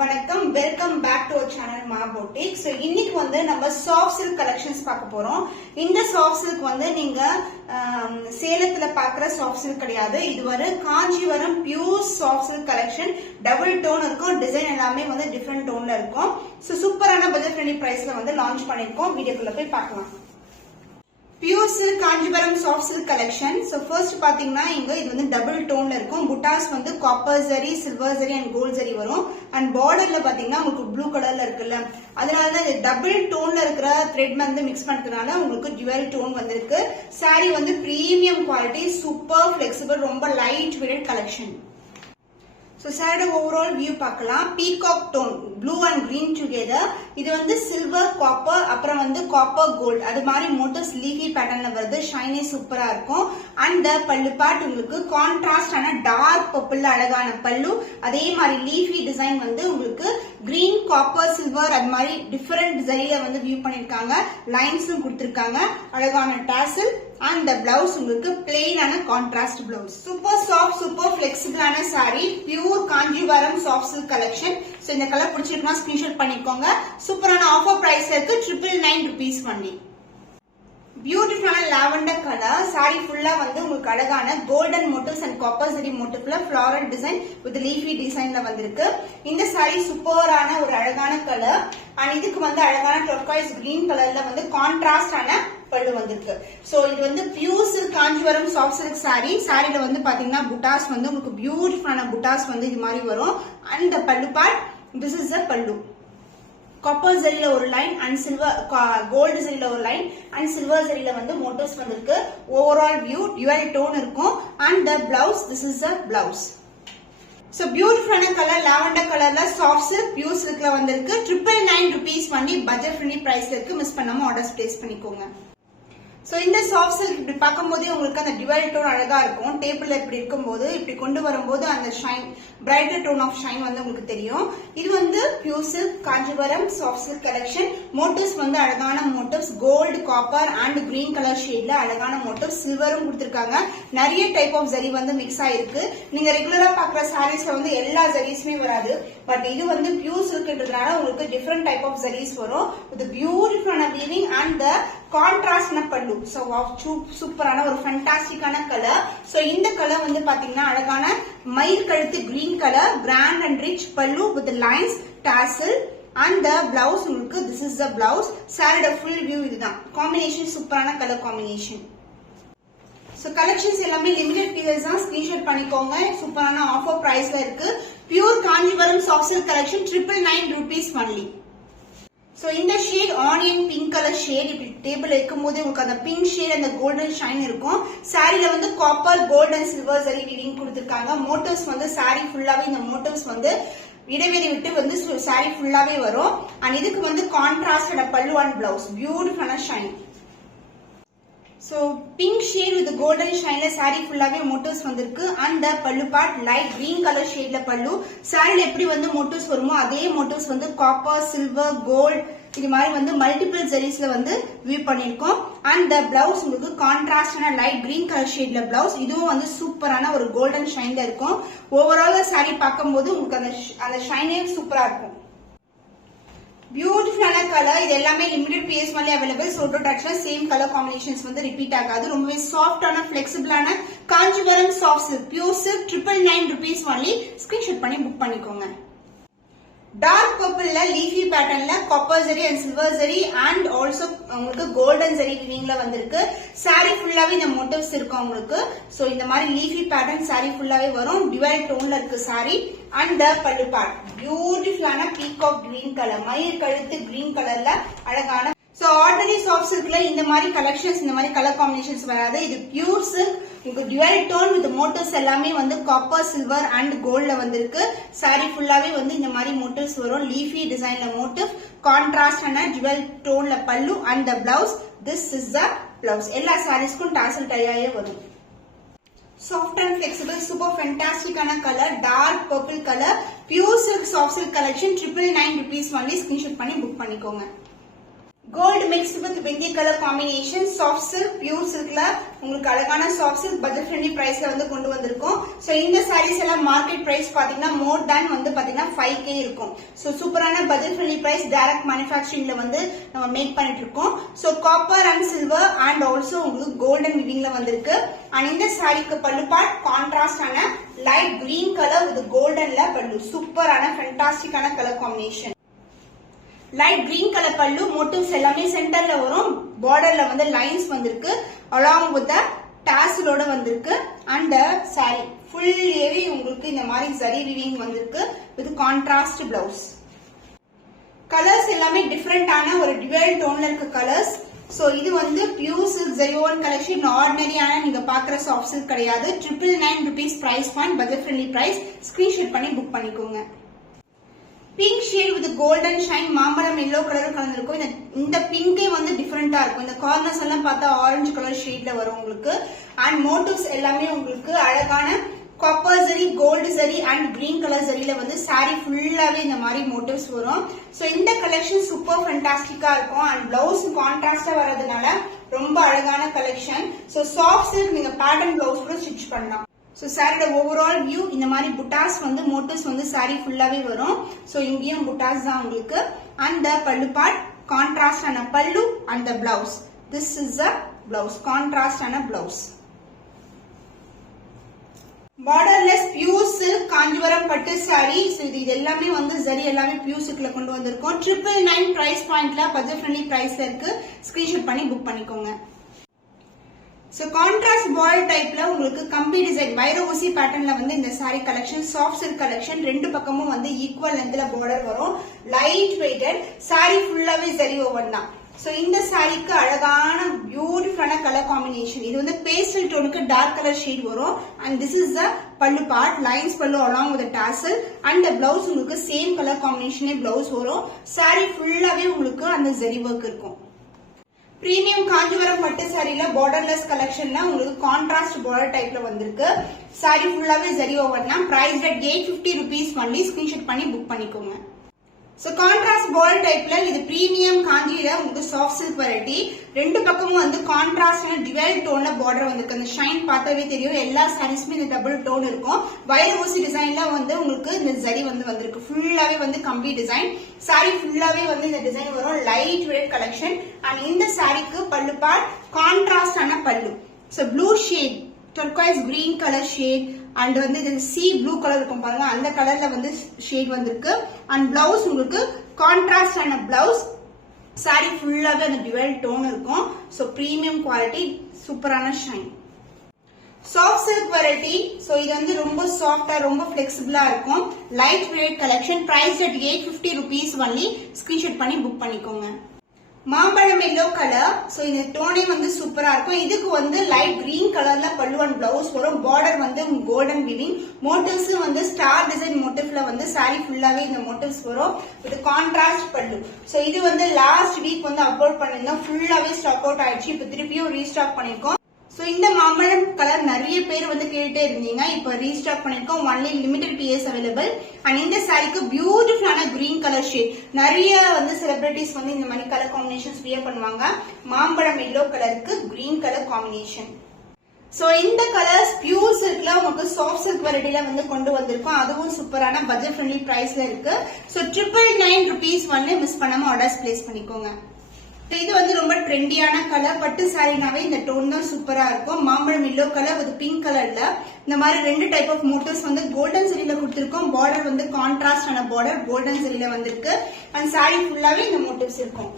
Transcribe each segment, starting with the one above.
வணக்கம் welcome back to our channel Maa boutique. So இன்னைக்கு வந்து நம்ம சாஃப்ட் சில்க் கலெக்ஷன்ஸ் பார்க்க போறோம். இந்த சாஃப்ட் சில்க் வந்து நீங்க சேலத்துல பாக்குற சாஃப்ட் சில்க் கிடையாது. இது ஒரு Kanchipuram pure soft silk collection. Double tone இருக்கும், டிசைன் எல்லாமே வந்து டிஃப்ரெண்ட் டோன்ல இருக்கும். ஸோ சூப்பரான பட்ஜெட் ஃப்ரெண்ட்லி பிரைஸ்ல வந்து லான்ச் பண்ணிருக்கோம். வீடியோக்குள்ள போய் பார்க்கலாம். Pure silk Kanchipuram soft silk collection. So first பாத்தீங்கன்னா இங்க இது வந்து டபுள் டோன்ல இருக்கும். புட்டாஸ் வந்து copper zari, silver zari and gold zari வரும். அண்ட் பார்டர்ல பாத்தீங்கன்னா உங்களுக்கு ப்ளூ கலர்ல இருக்குல்ல, அதனால டபுள் டோன்ல இருக்கிற த்ரெட் வந்து மிக்ஸ் பண்றதுனால உங்களுக்கு டுவல் டோன் வந்திருக்கு. சாரி வந்து பிரீமியம் குவாலிட்டி, சூப்பர் பிளெக்சிபிள், ரொம்ப light weight collection. So saree overall view பார்க்கலாம். Peacock tone blue and green together. இது வந்து சில்வர் காப்பர் அப்புறம் வந்து காப்பர் கோல்ட் அது மாதிரி மோட்டிவ்ஸ் லீஃபி பேட்டர்ன்ல வருது. ஷைனி சூப்பரா இருக்கும். அண்ட் பல்லு பார்ட் உங்களுக்கு கான்ட்ராஸ்டான டார்க் பர்பிள்ல அழகான பல்லு, அதே மாதிரி லீஃபி டிசைன் வந்து உங்களுக்கு கிரீன் காப்பர் சில்வர் அது மாதிரி டிஃபரெண்ட் டிசைன்ல வந்து வியூ பண்ணிருக்காங்க. லைன்ஸும் கொடுத்திருக்காங்க. அழகான டாசல் அண்ட் பிளவுஸ் உங்களுக்கு பிளெயினான contrast blouse. Super soft super பிளெக்சிபிளான sari, pure Kanchipuram soft silk collection. So இந்த கலர் பிடிச்சிருக்குன்னா ஸ்கிரீன்ஷாட் பண்ணிக்கோங்க. சூப்பரான ஆஃபர் பிரைஸ்ல இருக்கு. 999 rupees only. பியூட்டிஃபுல்லான லாவெண்டர் கலர் சாரி ஃபுல்லா வந்து உங்களுக்கு அழகான golden motifs and copper zari மோட்டிவ்ல ஃபிளாரல் டிசைன் வித் லீஃபி டிசைன்ல வந்திருக்கு. இந்த சாரி சூப்பரான ஒரு அழகான கலர். அண்ட் இதுக்கு வந்து அழகான டர்காய்ஸ் கிரீன் கலர்ல வந்து கான்ட்ராஸ்டான பல்லு வந்திருக்கு. சோ இது வந்து pure silk Kanchipuram soft silk sari. சாரில வந்து பாத்தீங்கன்னா புட்டாஸ் வந்து உங்களுக்கு பியூட்டிஃபுல்லான புட்டாஸ் வந்து இது மாதிரி வரும். அண்ட் த பல்லு பார்ட், திஸ் இஸ் த பல்லு. காப்பர் ஜரியில ஒரு லைன் அண்ட் சில்வர் கோல்டு ஜரியில ஒரு லைன் அண்ட் சில்வர் ஜரியில வந்து மோட்டிவ்ஸ் வந்திருக்கு. ஓவரால் வியூ டுவல் டோன் இருக்கும். And the blouse, this is the blouse. So பியூட்டிஃபுல்லான கலர் லாவெண்டர் கலர்ல சாஃப்ட் சில்க் பியூர் சில்க்ல வந்திருக்கு. 999 rupees only. பட்ஜெட் ஃப்ரெண்ட்லி பிரைஸ்ல இருக்கு. மிஸ் பண்ணாம ஆர்டர்ஸ் பிளேஸ் பண்ணிக்கோங்க. சோ இந்த சாஃப்ட் சில்க் இப்படி பார்க்கும்போதே உங்களுக்கு அந்த டிவைல் டோன் அழகா இருக்கும். டேபிள்ல இப்படி இருக்கும்போது இப்படி கொண்டு வரும்போது அந்த shine, brighter tone of shine வந்து உங்களுக்கு தெரியும். இது வந்து pure silk Kanchipuram soft silk collection. Motifs வந்து அழகான motifs, gold copper and green colour ஷேட்ல அழகான மோட்டிவ்ஸ், சில்வரும் கொடுத்திருக்காங்க. நிறைய டைப் ஆஃப் ஜரி வந்து மிக்ஸ் ஆயிருக்கு. நீங்க ரெகுலரா பாக்குற சாரீஸ்ல வந்து எல்லா ஜரீஸுமே வராது. பட் இது வந்து பியூர் சில்க்ன்றதுனால உங்களுக்கு டிஃபரெண்ட் டைப் ஆஃப் ஜரீஸ் வரும். வித் பியூட்டிஃபுல்லான வீவிங் அண்ட் த கான்ட்ராஸ்ட்ன பல்லு. சோ சூப்பரான ஒரு ஃபேண்டாஸ்டிக்கான கலர். சோ இந்த கலர் வந்து பாத்தீங்கன்னா அழகான மயில் கழுத்து green colour, grand and rich pallu with lines, tassel and the blouse உங்களுக்கு திஸ் இஸ் த பிளவுஸ். சாரியோட ஃபுல் வியூ இதுதான். காம்பினேஷன் சூப்பரான கலர் காம்பினேஷன். சோ கலெக்ஷன்ஸ் எல்லாமே லிமிடெட் பீசஸ் தான். ஸ்கிரீன்ஷாட் பண்ணிக்கோங்க. சூப்பரான ஆஃபர் பிரைஸ்ல இருக்கு. Pure Kanchipuram soft silk collection 999 rupees only. So இந்த shade onion pink colour shade. இப்படி டேபிள் வைக்கும் போது உங்களுக்கு அந்த பிங்க் ஷேட் அந்த கோல்டன் ஷைன் இருக்கும். சாரில வந்து copper gold and silver zari weaving கொடுத்திருக்காங்க. மோட்டிவ்ஸ் வந்து சாரி ஃபுல்லாவே இந்த மோட்டிவ்ஸ் வந்து இடைவெளி விட்டு வந்து சாரி ஃபுல்லாவே வரும். அண்ட் இதுக்கு வந்து கான்ட்ராஸ்ட் பல்லு அண்ட் பிளவுஸ், பியூட்டிஃபுல்லான shine. So pink shade with golden ஷைன்ல சாரி ஃபுல்லாவே மோட்டிவ்ஸ் வந்திருக்கு. And pallu part light green colour ஷேட்ல பல்லு. சாரில எப்படி வந்து மோட்டிவ்ஸ் வருமோ அதே மோட்டிவ்ஸ் வந்து காப்பர், சில்வர், கோல்ட் இது மாதிரி வந்து மல்டிபிள் ஜெரிஸ்ல வந்து வியூ பண்ணிருக்கோம். அண்ட் த பிளவுஸ் உங்களுக்கு கான்ட்ராஸ்டான லைட் கிரீன் கலர் ஷேட்ல பிளவுஸ். இதுவும் வந்து சூப்பரான ஒரு கோல்டன் ஷைன்ல இருக்கும். ஓவரால் சாரி பார்க்கும்போது உங்களுக்கு அந்த ஷைனே சூப்பரா இருக்கும். பியூட்டிஃபுல்லான கலர். இது எல்லாமே லிமிடெட் பீஸ் மாதிரி அவைலபிள். சோட்டோ டச்ல சேம் கலர் காம்பினேஷன்ஸ் வந்து ரிப்பீட் ஆகாது. ரொம்பவே சாஃப்டான பிளெக்சிபிளான Kanchipuram soft silk pure silk 999 rupees only. Screenshot பண்ணி புக் பண்ணிக்கோங்க. டார்க் பர்பிள்ல லீஃபி பேட்டர்ன்ல copper zari and silver zari and also உங்களுக்கு கோல்டன் ஜரி வீவிங்ல வந்திருக்கு. சாரி ஃபுல்லாவே இந்த மோட்டிவ்ஸ் இருக்கும் உங்களுக்கு. சோ இந்த மாதிரி லீஃபி பேட்டர்ன் சாரி ஃபுல்லாவே வரும். டிவைல் டோன்ல இருக்கு சாரி. அண்ட் த பல்லு பார்ட் பியூட்டிஃபுல்லான பீகாக் கிரீன் கலர், மயில் கழுத்து கிரீன் கலர்ல அழகான. சோ ஆர்டினரி சாஃப்ட் சில்க்ல இந்த மாதிரி கலெக்ஷன்ஸ், இந்த மாதிரி கலர் காம்பினேஷன்ஸ் வராது. இது பியூர் சில்க். உங்களுக்கு டுவல் டோன் வித் மோட்டிவ்ஸ் எல்லாமே வந்து காப்பர், சில்வர் அண்ட் கோல்ட்ல வந்திருக்கு. சாரி ஃபுல்லாவே வந்து இந்த மாதிரி மோட்டிவ்ஸ் வரும். லீஃபி டிசைன்ல மோட்டிவ், கான்ட்ராஸ்டான டுவல் டோன்ல pallu and the blouse, this is the blouse. எல்லா சாரீஸ்க்கும் டாசல் டையாயே வரும். சாஃப்ட் அண்ட் பிளெக்சிபிள் சூப்பர் ஃபேண்டாஸ்டிக்கான colour, dark purple colour, pure silk soft silk collection 999 rupees only. Screenshot பண்ணி புக் பண்ணிக்கோங்க. Gold mixed with bindi colour combination soft silk pure சில்க்ல உங்களுக்கு அழகான சாஃப்ட் சில்க் பட்ஜெட் ஃப்ரெண்ட்லி பிரைஸ்ல வந்து கொண்டு வந்திருக்கோம். சோ இந்த சாரீஸ் எல்லாம் மார்க்கெட் பிரைஸ் பாத்தீங்கன்னா மோர் தேன் வந்து பாத்தீங்கன்னா 5K இருக்கும். சோ சூப்பரான பட்ஜெட் ஃப்ரெண்ட்லி பிரைஸ் டைரக்ட் மேனுஃபேக்சரிங்ல வந்து நம்ம மேக் பண்ணிட்டு இருக்கோம். So copper and silver and also உங்களுக்கு கோல்டன் விவிங்ல வந்திருக்கு. அண்ட் இந்த சாரிக்கு பல்லு பார்ட் கான்ட்ராஸ்டான லைட் கிரீன் கலர் வித் கோல்டன்ல பல்லு சூப்பரான ஃபேண்டாஸ்டிக்கான colour combination. Light green colour pallu motifs எல்லாமே சென்டர்ல வரும். பார்டர்ல வந்து லைன்ஸ் வந்திருக்கு அலாங் வித் டாசலோட வந்திருக்கு. அண்ட் சாரி ஃபுல்லியவே உங்களுக்கு இந்த மாதிரி ஜரி வீவிங் வந்திருக்கு வித் கான்ட்ராஸ்ட் பிளவுஸ். கலர்ஸ் எல்லாமே டிஃபரெண்டான ஒரு டுவல் டோன்ல இருக்க கலர்ஸ். சோ இது வந்து பியூர் சில்க் ஜெரியோன் கலெக்ஷன். ஆர்டினரியான நீங்க பாக்குற சாஃப்ட் சில்க் கிடையாது. 999 rupees price point budget friendly price. Screenshot பண்ணி புக் பண்ணிக்கோங்க. Pink shade with golden shine மாம்பழம் எல்லோ கலர் கலந்துருக்கும். இந்த பிங்கே வந்து டிஃபரெண்டா இருக்கும். இந்த கார்னர்ஸ் எல்லாம் பார்த்தா ஆரஞ்சு கலர் ஷேட்ல வரும் உங்களுக்கு. அண்ட் மோட்டிவ்ஸ் எல்லாமே உங்களுக்கு அழகான copper zari, gold zari and green colour ஜரியில வந்து சாரி ஃபுல்லாவே இந்த மாதிரி மோட்டிவ்ஸ் வரும். சோ இந்த கலெக்ஷன் சூப்பர் ஃபேண்டாஸ்டிக்கா இருக்கும். அண்ட் பிளவுஸ் கான்ட்ராஸ்டா வரதுனால ரொம்ப அழகான கலெக்ஷன். சோ சாஃப்ட் சில்க் நீங்க பேட்டர்ன் பிளவுஸ் கூட ஸ்டிச் பண்ணலாம். சோ சாரியோட ஓவரால் வியூ இந்த மாதிரி புட்டாஸ் வந்து மோட்டிவ்ஸ் வந்து சாரி ஃபுல்லாவே வரும். சோ இங்கேயும் புட்டாஸ் தான் உங்களுக்கு. அந்த பல்லு பார்ட் கான்ட்ராஸ்ட் ஆன pallu and blouse. This is a blouse contrast ஆன blouse. Borderless pure silk Kanchipuram பட்டு சாரி. இது எல்லாமே வந்து ஜரி எல்லாமே பியூர் சில்க்ல கொண்டு வந்திருக்கோம். 999 பிரைஸ் பாயிண்ட்ல பட்ஜெட் ஃப்ரெண்ட்லி பிரைஸ்ல இருக்கு. ஸ்கிரீன்ஷாட் பண்ணி புக் பண்ணிக்கோங்க. சோ கான்ட்ராஸ்ட் பார்டர் டைப்ல உங்களுக்கு கம்பி டிசைன் வைர ஊசி பேட்டர்ன்ல வந்து இந்த sorry collection soft silk collection. ரெண்டு பக்கமும் வந்து ஈக்குவல் லென்த்ல பார்டர் வரும். லைட் வெயிட்டட் சாரி ஃபுல்லாவே ஜரி ஓவன் தான். சோ இந்த சாரிக்கு அழகான பியூட்டிஃபுல்லான கலர் காம்பினேஷன். இது வந்து பேஸ்டல் டோனுக்கு டார்க் கலர் ஷேட் வரும். அண்ட் திஸ் இஸ் த பல்லு பார்ட் லைன்ஸ் பல்லு along with dazzle. And blouse உங்களுக்கு சேம் கலர் காம்பினேஷனே பிளவுஸ் வரும். சாரி ஃபுல்லாவே உங்களுக்கு அந்த ஜரி ஒர்க் இருக்கும். பிரீமியம் காஞ்சிபுரம் பட்டு சாரில பார்டர்லெஸ் கலெக்ஷன்ல உங்களுக்கு கான்ட்ராஸ்ட் பார்டர் டைப்ல வந்திருக்கு. சாரி ஃபுல்லாவே ஜரி ஓவர் தான். Price at 850 rupees only. Screenshot பண்ணி புக் பண்ணிக்கோங்க. சோ கான்ட்ராஸ்ட் பார்டர் டைப்ல இது பிரீமியம் காஞ்சியில உங்களுக்கு சாஃப்ட் சில்க் வெரைட்டி. ரெண்டு பக்கமும் வந்து கான்ட்ராஸ்ட் டுவல் டோன்ல பார்டர் வந்திருக்கு. அந்த ஷைன் பார்த்தாவே தெரியும். எல்லா சாரீஸ்மே இந்த டபுள் டோன் இருக்கும். வைர ஊசி டிசைன்ல வந்து உங்களுக்கு இந்த ஜரி வந்து வந்திருக்கு. ஃபுல்லாவே வந்து கம்பி டிசைன். சாரி ஃபுல்லாவே வந்து இந்த டிசைன் வரும். Light weight collection. அண்ட் இந்த சாரிக்கு பல்லு பார்ட் கான்ட்ராஸ்ட் ஆன pallu. So blue shade turquoise green colour shade and வந்து இது சி ப்ளூ கலர் இருக்கும் பாருங்க. அந்த கலர்ல வந்து ஷேட் வந்திருக்கு. அண்ட் பிளவுஸ் உங்களுக்கு கான்ட்ராஸ்ட் ஆன பிளவுஸ். சாரி ஃபுல்லாவே அந்த டுவல் டோன் இருக்கும். சோ பிரீமியம் குவாலிட்டி சூப்பரான shine. Soft silk variety. So இது வந்து ரொம்ப சாஃப்டா ரொம்ப பிளெக்சிபிளா இருக்கும். Light weight collection. Price at 850 rupees only. Screenshot பண்ணி புக் பண்ணிக்கோங்க. மாம்பழம் எல்லோ கலர். சோ இந்த டோனே வந்து சூப்பரா இருக்கும். இதுக்கு வந்து லைட் கிரீன் கலர்ல பல்லு அண்ட் பிளவுஸ் வரும். பார்டர் வந்து கோல்டன் வீவிங். மோட்டிவ்ஸ் வந்து ஸ்டார் டிசைன் மோட்டிவ்ல வந்து சாரி ஃபுல்லாவே இந்த மோட்டிவ்ஸ் வரும். இது கான்ட்ராஸ்ட் பல்லு. சோ இது வந்து லாஸ்ட் வீக் வந்து அப்லோட் பண்ணிருந்தோம். ஃபுல்லாவே ஸ்டாக் அவுட் ஆயிடுச்சு. இப்ப திருப்பியும் ரீஸ்டாக் பண்ணிருக்கோம். சோ இந்த மாம்பழம் கலர் நிறைய பேர் வந்து கேட்டுட்டே இருந்தீங்க. இப்ப ரீஸ்டாக் பண்ணிருக்கோம். Only limited piece available. And இந்த சாரிக்கு பியூட்டிஃபுல்லான கிரீன் கலர் ஷேட். நிறைய வந்து செலிபிரிட்டிஸ் வந்து இந்த மாதிரி கலர் காம்பினேஷன்ஸ் வியர் பண்ணுவாங்க. மாம்பழம் எல்லோ கலருக்கு கிரீன் கலர் காம்பினேஷன். சோ இந்த கலர்ஸ் பியூர் சில்க்ல உங்களுக்கு சாஃப்ட் சில்க் வெரைட்டில வந்து கொண்டு வந்திருக்கோம். அதுவும் சூப்பரான பட்ஜெட் ஃப்ரெண்ட்லி பிரைஸ்ல இருக்கு. So 999 rupees only. மிஸ் பண்ணாம ஆர்டர்ஸ் பிளேஸ் பண்ணிக்கோங்க. இது வந்து ரொம்ப ட்ரெண்டியான கலர். பட்டு சாரினாவே இந்த டோன் தான் சூப்பரா இருக்கும். மாம்பழம் எல்லோ கலர் வித் பிங்க் கலர்ல இந்த மாதிரி ரெண்டு டைப் ஆஃப் மோட்டிவ்ஸ் வந்து கோல்டன் சரியில கொடுத்திருக்கோம். பார்டர் வந்து கான்ட்ராஸ்ட் ஆன பார்டர் கோல்டன் சரியில வந்திருக்கு. அண்ட் சாரி ஃபுல்லாவே இந்த மோட்டிவ்ஸ் இருக்கும்.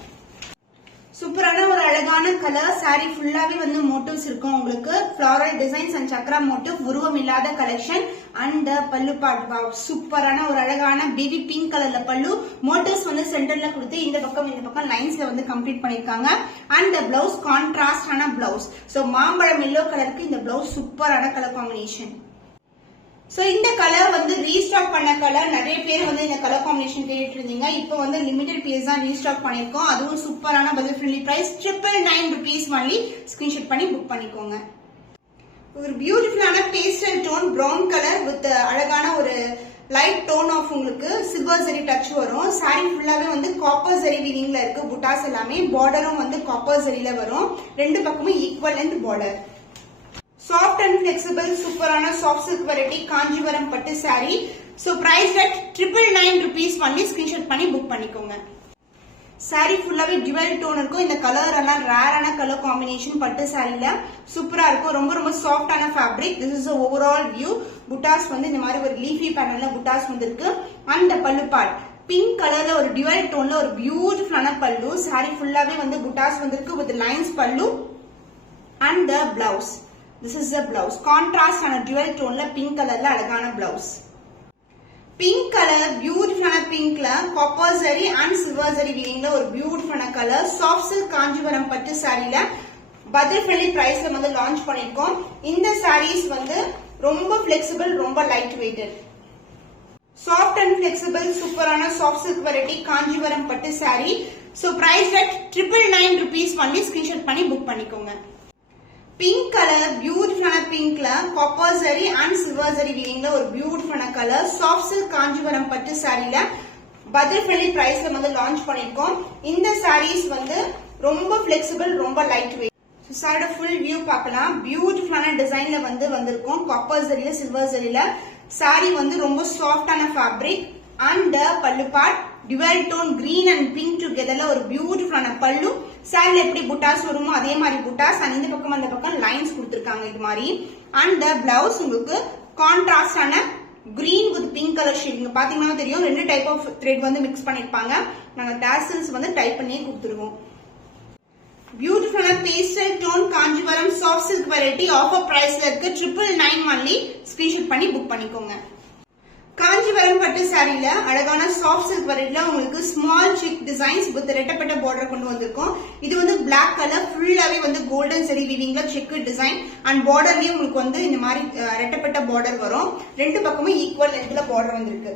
சூப்பரான ஒரு அழகான கலர். சாரி ஃபுல்லாவே வந்து மோட்டிவ்ஸ் இருக்கும் உங்களுக்கு. Floral designs and Chakra motive உருவம் இல்லாத கலெக்ஷன். அண்ட் பல்லு பார்ட் சூப்பரான ஒரு அழகான பேபி பிங்க் கலர்ல பல்லு. மோட்டிவ்ஸ் வந்து சென்டர்ல கொடுத்து இந்த பக்கம் லைன்ஸ்ல வந்து கம்ப்ளீட் பண்ணிருக்காங்க. அண்ட் பிளவுஸ் கான்ட்ராஸ்ட் ஆன பிளவுஸ். சோ மாம்பழம் எல்லோ கலருக்கு இந்த பிளவுஸ் சூப்பரான கலர் காம்பினேஷன். சோ இந்த கலர் வந்து ரீஸ்டாக் பண்ண கலர். நிறைய பேர் வந்து இந்த கலர் காம்பினேஷன் கேட்டு இருந்தீங்க. இப்போ வந்து லிமிடெட் பீஸ் தான் ரீஸ்டாக் பண்ணிருக்கோம். அதுவும் சூப்பரான budget friendly price 999 rupees only. Screenshot பண்ணி புக் பண்ணிக்கோங்க. ஒரு பியூட்டிஃபுல்லான pastel tone brown colour with அழகான ஒரு லைட் டோன் ஆஃப் உங்களுக்கு சில்வர் ஜரி டச் வரும். சாரி ஃபுல்லாவே வந்து காப்பர் ஜரி வீவிங்ல இருக்கு. புட்டாஸ் எல்லாமே பார்டரும் வந்து காப்பர் ஜரியில வரும். ரெண்டு பக்கமும் equal length border. Soft and flexible சூப்பரான சாஃப்ட் சில்க் வெரைட்டி காஞ்சிபுரம் பட்டு sari. So price at 999 rupees பண்ணி ஸ்கிரீன்ஷாட் பண்ணி புக் பண்ணிக்கோங்க. சாரி ஃபுல்லாவே டுவல் டோன் இருக்கும். இந்த கலர் எல்லாம் ரேரான கலர் காம்பினேஷன் பட்டு சாரில சூப்பரா இருக்கும். ரொம்ப ரொம்ப சாஃப்டான fabric. This is overall view. புட்டாஸ் வந்து இந்த மாதிரி ஒரு லீஃபி பேட்டர்ன்ல புட்டாஸ் வந்திருக்கு. அந்த பல்லு பார்ட் பிங்க் கலர்ல ஒரு டுவல் டோன்ல ஒரு பியூட்டிஃபுல்லான பல்லு. சாரி ஃபுல்லாவே வந்து புட்டாஸ் வந்திருக்கு with lines pallu and the blouse. This is the blouse. Contrast ஆன டுவல் டோன்ல பிங்க் கலர்ல அழகான பிளவுஸ். பிங்க் கலர் பியூட்டிஃபுல்லான பிங்க்ல copper zari and silver zari வீவிங்ல ஒரு பியூட்டிஃபுல்லான கலர். சாஃப்ட் சில்க் காஞ்சிபுரம் பட்டு சாரில பட்ஜெட் ஃப்ரெண்ட்லி பிரைஸ்ல வந்து லான்ச் பண்ணிருக்கோம். இந்த சாரீஸ் வந்து ரொம்ப பிளெக்சிபிள், ரொம்ப light weighted. Soft and flexible சூப்பரான சாஃப்ட் சில்க் வெரைட்டி காஞ்சிபுரம் பட்டு sari. So price at 999 rupees பண்ணி ஸ்கிரீன்ஷாட் பண்ணி புக் பண்ணிக்கோங்க. பிங்க் கலர் பியூட்டிஃபுல்லான பிங்க்ல copper zari and silver zari வீவிங்ல ஒரு பியூட்டிஃபுல்லான கலர். சாஃப்ட் சில்க் காஞ்சிபுரம் பட்டு சாரில பட்ஜெட் ஃப்ரெண்ட்லி பிரைஸ்ல வந்து லான்ச் பண்ணிருக்கோம். இந்த சாரீஸ் வந்து ரொம்ப பிளெக்சிபிள், ரொம்ப லைட் வெயிட். சாரியோட ஃபுல் வியூ பார்க்கலாம். பியூட்டிஃபுல்லான டிசைன்ல வந்து வந்திருக்கும். காப்பர் ஜரியில சில்வர் ஜரியில சாரி வந்து ரொம்ப சாஃப்டான fabric and pallu part dual tone green and pink டுகெதர்ல ஒரு பியூட்டிஃபுல்லான பல்லு. சாரில எப்படி புட்டாஸ் வருமோ அதே மாதிரி புட்டாஸ் அண்ட் இந்த பக்கம் அந்த பக்கம் லைன்ஸ் கொடுத்திருக்காங்க இது மாதிரி. அண்ட் பிளவுஸ் உங்களுக்கு கான்ட்ராஸ்டான green with pink colour shade. இங்க பாத்தீங்கன்னா தெரியும் ரெண்டு டைப் ஆஃப் த்ரெட் வந்து மிக்ஸ் பண்ணிருப்பாங்க. நாங்க டாசல்ஸ் வந்து டைப் பண்ணி கொடுத்துருவோம். பியூட்டிஃபுல்லான pastel tone Kanchipuram soft silk variety offer பிரைஸ்ல இருக்கு. 999 ஒன்லி. ஸ்கிரீன்ஷாட் பண்ணி புக் பண்ணிக்கோங்க. காஞ்சிபுரம் பட்டு சாரில அழகான சாஃப்ட் சில்க் வெரைட்டில உங்களுக்கு ஸ்மால் சிக் டிசைன்ஸ் வித் ரெட்டப்பட்ட பார்டர் கொண்டு வந்திருக்கும். இது வந்து பிளாக் கலர் ஃபுல்லாவே வந்து கோல்டன் சரி வீவிங்ல செக் டிசைன் அண்ட் பார்டர்லயும் உங்களுக்கு வந்து இந்த மாதிரி ரெட்டப்பட்ட பார்டர் வரும். ரெண்டு பக்கமும் ஈக்குவல் லென்த்ல பார்டர் வந்திருக்கு.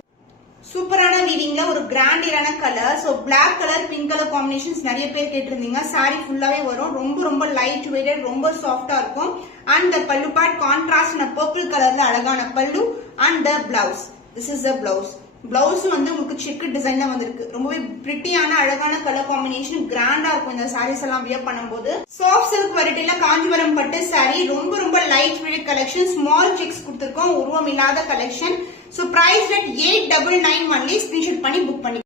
சூப்பரான வீவிங்ல ஒரு கிராண்டியரான colour. So black colour pink colour combinations நிறைய பேர் கேட்டிருந்தீங்க. சாரி ஃபுல்லாவே வரும். ரொம்ப ரொம்ப லைட் வெயிட்டட், ரொம்ப சாஃப்டா இருக்கும். And pallu part contrast purple கலர்ல அழகான பல்லு and blouse. This is the blouse. Blouse வந்து உங்களுக்கு செக் டிசைன்ல வந்திருக்கு. ரொம்பவே பிரிட்டியான அழகான கலர் காம்பினேஷன், கிராண்டா இருக்கும் இந்த சாரீஸ் எல்லாம் வியர் பண்ணும்போது. சாஃப்ட் சில்க் வெரைட்டில காஞ்சிபுரம் பட்டு சாரி ரொம்ப ரொம்ப light weight collection. Small checks கொடுத்திருக்கோம். உருவம் இல்லாத collection. So price at 899 only. Screenshot பண்ணி புக் பண்ணி